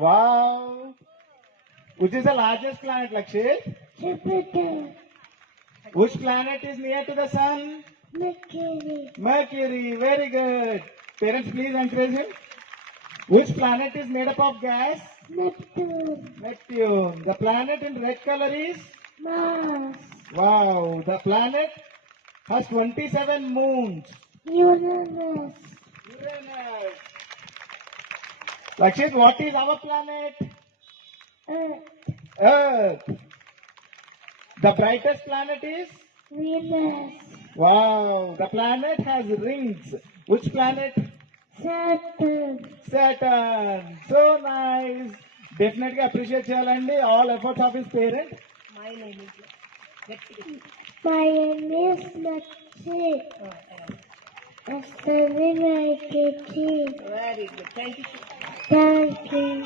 Wow. Which is the largest planet, Lakshit? Jupiter. Which planet is near to the sun? Mercury. Mercury. Very good. Parents, please encourage him. Which planet is made up of gas? Neptune. Neptune. The planet in red color is? Mars. Wow. The planet has 27 moons. Uranus. Uranus. Lakshit, what is our planet? Earth. Earth. The brightest planet is? Venus. Wow. The planet has rings. Which planet? Saturn. Saturn. So nice. Definitely appreciate చేయాలండి all efforts of his parent. My name is Lakshit. I study my KG. Very good. Thank you. Thank you.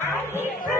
I'm April.